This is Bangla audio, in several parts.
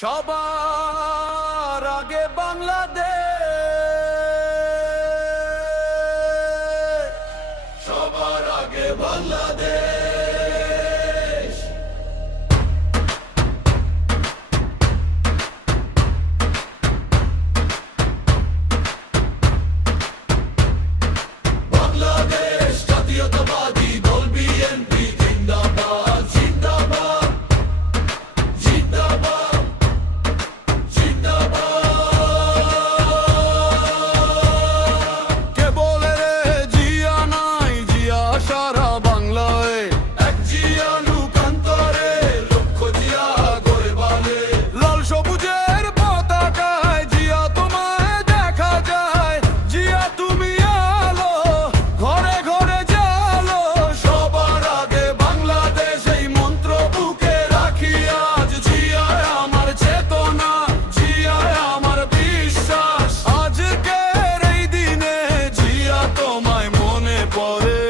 সবার আগে বাংলাদেশ, সবার আগে বাংলাদেশ। বাংলাদেশ জাতীয়তাবাদী দল বিএনপি জিন্দাবাদ জিন্দাবাদ জিন্দাবাদ জিন্দাবাদ। কে বলে রে জিয়া নাই, জিয়া সারা বাংলায়। এক জিয়া লুকান্তরে লক্ষ জিয়া গড়ে বালে। লাল সবুজের পতাকায় জিয়া তোমায় দেখা যায়। জিয়া তুমি আলো, ঘরে ঘরে জালো। সবার আগে বাংলাদেশ, এই মন্ত্র বুকে রাখি আজ। জিয়ায় আমার চেতনা, জিয়ায় আমার বিশ্বাস। আজকের এই দিনে জিয়া তোমায় মনে পড়ে।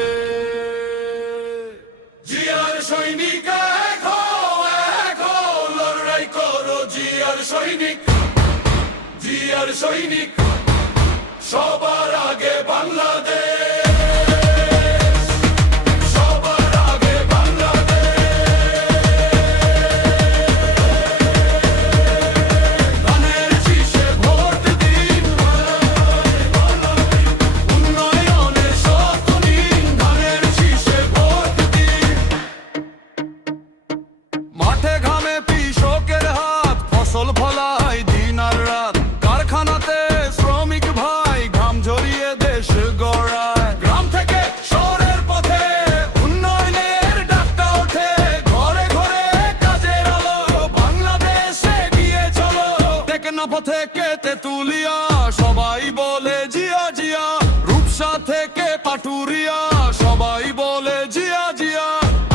জিয়ার সৈনিক এক হও, লড়াই করো জিয়ার সৈনিক। জিয়ার সৈনিক সবার আগে বাংলাদেশ, সবার আগে বাংলাদেশ। ধানের শীষে ভোট দিন, উন্নয়নের স্বপ্ন নিন। ধানের শীষে ভোট দিন। মাঠে ঘামে কৃষকের হাত, ফসল ফলায় দিন আর রাত। কারখানাতে শ্রমিক ভাই ঘাম ঝরিয়ে দেশ গড়ায়। গ্রাম থেকে শহরের পথে উন্নয়নের ডাকটা ওঠে। ঘরে ঘরে কাজের আলো, বাংলাদেশে গিয়ে চলো। টেকনাফ থেকে তেতুলিয়া সবাই বলে জিয়া জিয়া। রূপসা থেকে পাটুরিয়া সবাই বলে জিয়া জিয়া।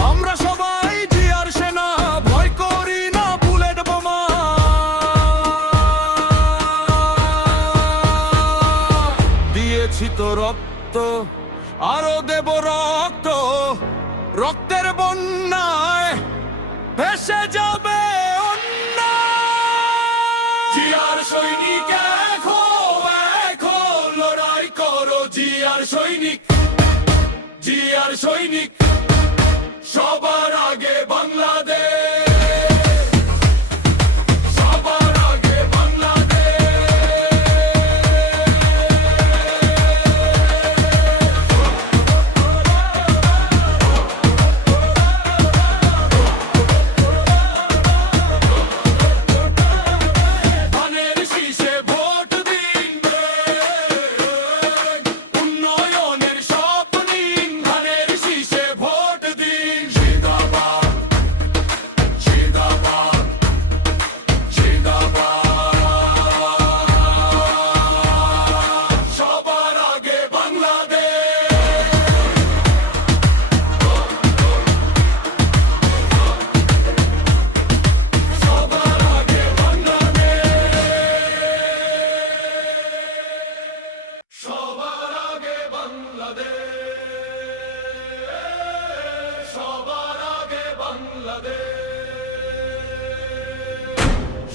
আমরা সবাই জিয়ার সেনা, ভয় করি না বুলেট বোমা। দিয়েছি তো রক্ত, আরো দেব রক্ত। রক্তের বন্যায় ভেসে যাবে অন্যায়। জিয়ার সৈনিক এক হও, লড়াই করো জিয়ার সৈনিক। জিয়ার সৈনিক সবার আগে বাংলাদেশ, সবার আগে বাংলাদেশ। ধানের শীষে ভোট দিন, উন্নয়নের স্বপ্ন নিন। ধানের শীষে ভোট দিন। জিন্দাবাদ জিন্দাবাদ জিন্দাবাদ। সবার আগে বাংলাদেশ, সবার আগে বাংলাদেশ, সবার আগে বাংলাদেশ, সবার আগে বাংলাদেশ,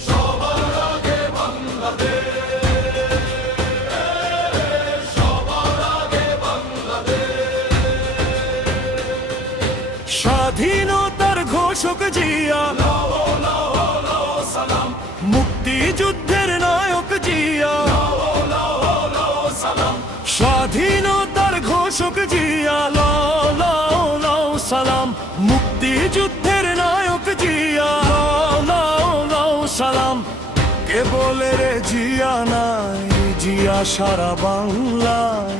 সবার আগে বাংলাদেশ, সবার আগে বাংলাদেশ। স্বাধীনতার ঘোষক জিয়া, লাও লাও লাও সালাম, মুক্তিযুদ্ধের নায়ক জিয়া। লাও লাও লাও সালাম। স্বাধীনতার ঘোষক জিয়া, লাও লাও লাও সালাম। মুক্তিযুদ্ধের নায়ক জিয়া, লাও লাও লাও সালাম। কে বলে রে জিয়া নাই, জিয়া সারা বাংলায়।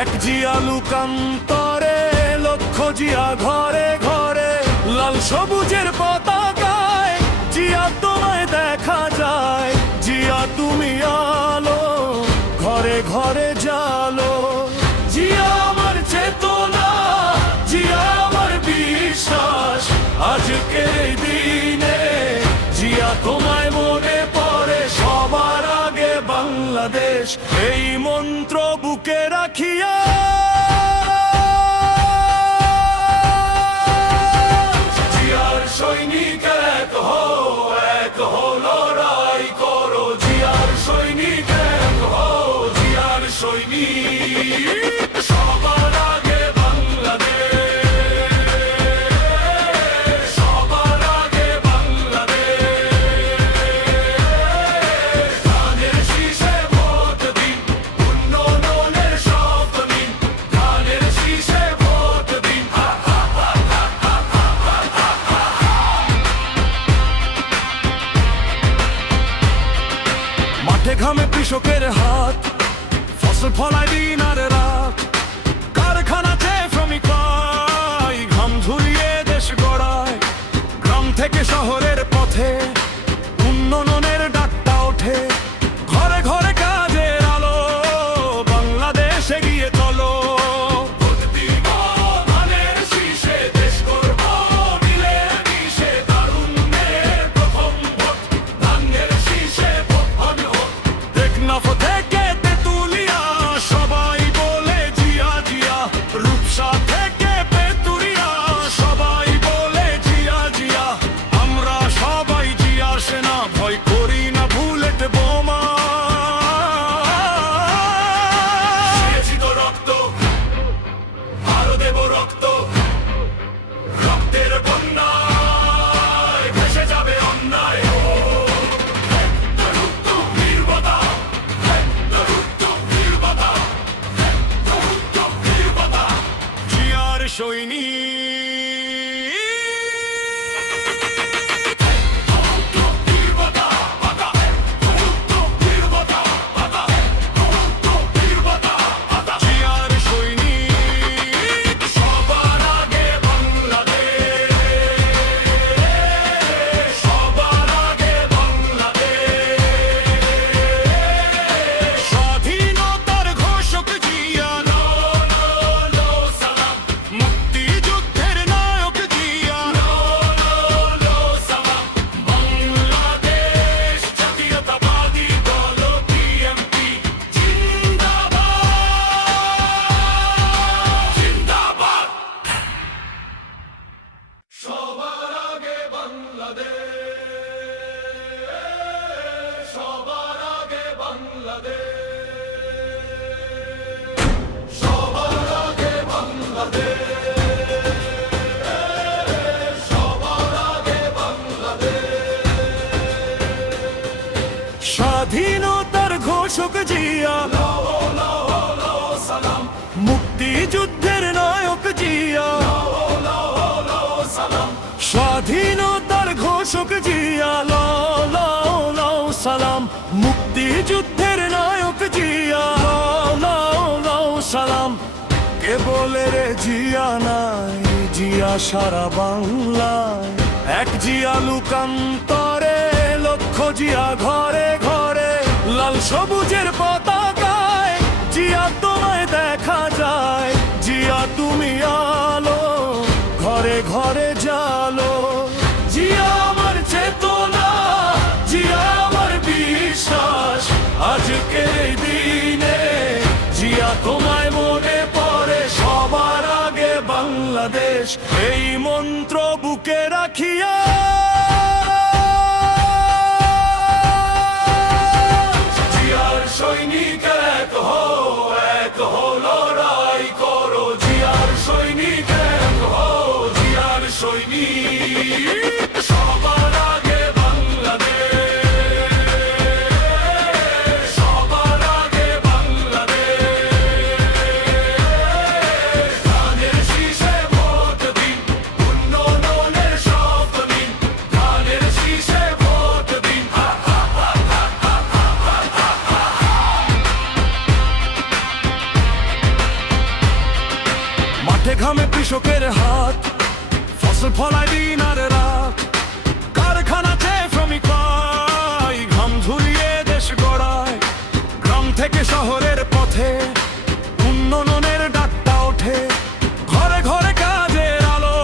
এক জিয়া লুকান্তরে লক্ষ জিয়া ঘরে ঘরে। লাল সবুজের পতাকায় জিয়া তোমায় দেখা যায়। জিয়া তুমি আলো, ঘরে ঘরে জালো। জিয়া আমার চেতনা, জিয়া আমার বিশ্বাস। আজকের এই দিনে জিয়া তোমায় মনে পড়ে। সবার আগে বাংলাদেশ, এই মন্ত্র বুকে রাখিয়া। জিয়ার সৈনিক এক হো লড়াই মাঠে ঘামে কৃষকের হাত, ফসল ফলায় দিন আর রাত। কারখানাতে শ্রমিকরাই ঘাম ঝরিয়ে দেশ গড়ায়। গ্রাম থেকে শহরের পথে উন্নয়নের ডাকটা ওঠে। ঘরে ঘরে কাজের আলো, বাংলাদেশ এগিয়ে চলো। টেকনাফ থেকে তেতুলিয়া সবাই বলে জিয়া জিয়া, রূপসা থেকে পেতুরিয়া সবাই বলে জিয়া জিয়া। আমরা সবাই জিয়া সেনা, ভয় করি না বুলেট বোমা। দিয়েছি তো রক্ত, আরো দেব রক্ত। রক্তের বন্যায় ভেসে যাবে অন্যায়। জিয়ার সৈনিক, জিয়ার সৈনিক, সবার আগে বাংলাদেশ, সবার আগে বাংলাদেশ। স্বাধীনতার ঘোষক জিয়া, লো লো লো সালাম। মুক্তিযুদ্ধের নায়ক জিয়া, লো লো লো সালাম। বাংলাদেশ জাতীয়তাবাদী দল বিএনপি জিন্দাবাদ, জিন্দাবাদ। সবার আগে বাংলাদেশ, সবার আগে বাংলাদেশ, সবার আগে বাংলাদেশ, সবার আগে বাংলাদেশ। স্বাধীনতার ঘোষক জিয়া, লো লো লো সালাম। মুক্তিযুদ্ধের নায়ক জিয়া, লো লো লো সালাম। স্বাধীনতার ঘোষক জিয়া, লো লো লো সালাম। মুক্তিযুদ্ধের নায়ক জিয়া, লো লো লো সালাম। কে বলে রে জিয়া নাই, জিয়া সারা বাংলায়। এক জিয়া লুকান্তরে, লক্ষ জিয়া ঘরে ঘরে। লাল সবুজের পতাকায় জিয়া তোমায় দেখা যায়। জিয়া তুমি আলো, ঘরে ঘরে জালো। জিয়া আমার চেতনা, জিয়া আমার বিশ্বাস। আজকের এই দিনে জিয়া তোমায় মনে পড়ে। সবার আগে বাংলাদেশ, এই মন্ত্র বুকে রাখিয়া জিয়ার সৈনিক এক হো লড়াই করো। জিয়ার সৈনিক এক হো, জিয়ার সৈনিক, সবার আগে বাংলাদেশ, সবার আগে বাংলাদেশ। ধানের শীষে ভোট দিন, উন্নয়নের শপথ নিন। ধানের শীষে ভোট দিন। মাঠে ঘামে কৃষকের হাত, ফসল ফলায় দিন আর রাত। কারখানাতে শ্রমিকরাই ঘাম ঝরিয়ে দেশ গড়ায়। গ্রাম থেকে শহরের পথে উন্নয়নের ডাকটা ওঠে। ঘরে ঘরে কাজের আলো,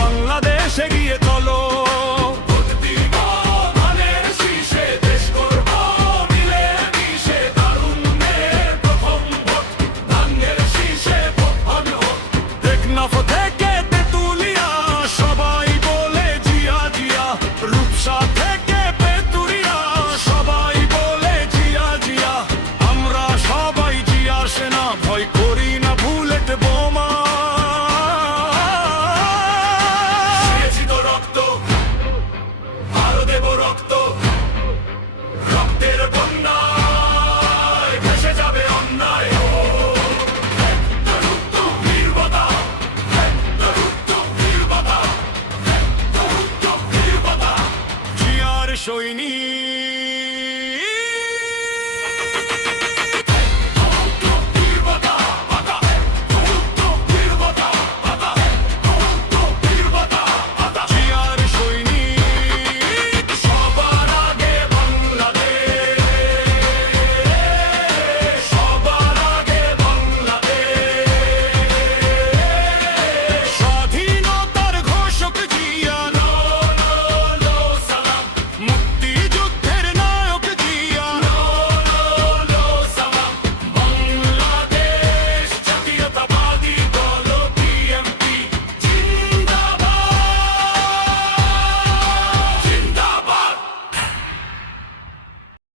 বাংলাদেশ এগিয়ে চলো। ধানের শীষে দেশ গড়ব মিলে মিশে। তারুণ্যের প্রথম ভোট, ধানের শীষে ভোট হবে হোক। টেকনাফ থেকে তেতুলিয়া সবাই বলে জিয়া জিয়া, রূপসা থেকে পেতুরিয়া সবাই বলে জিয়া জিয়া। আমরা সবাই জিয়া সেনা, ভয় করি না বুলেট বোমা। দিয়েছি তো রক্ত, আরো দেব রক্ত। রক্তের বন্যায় ভেসে যাবে অন্যায়। নির্বতা, নির্বতা, জিয়ার সৈনিক।